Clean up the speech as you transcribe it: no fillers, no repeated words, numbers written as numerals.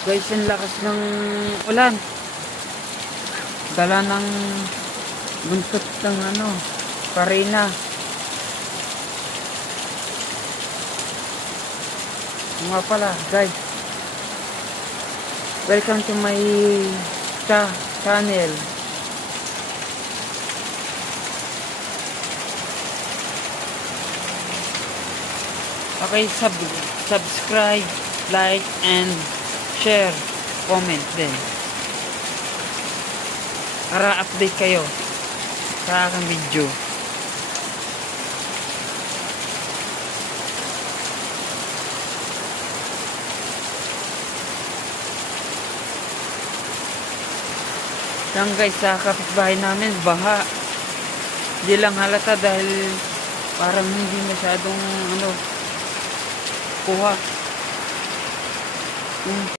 Guys, ang lakas ng ulan. Dala ng buntot ng karina. Nga pala, guys. Welcome to my channel. Okay, subscribe, like, and share, comment din. Para update kayo sa aking video. Yan guys, sa kapitbahay namin, baha. Hindi lang halata dahil parang hindi masyadong kuha.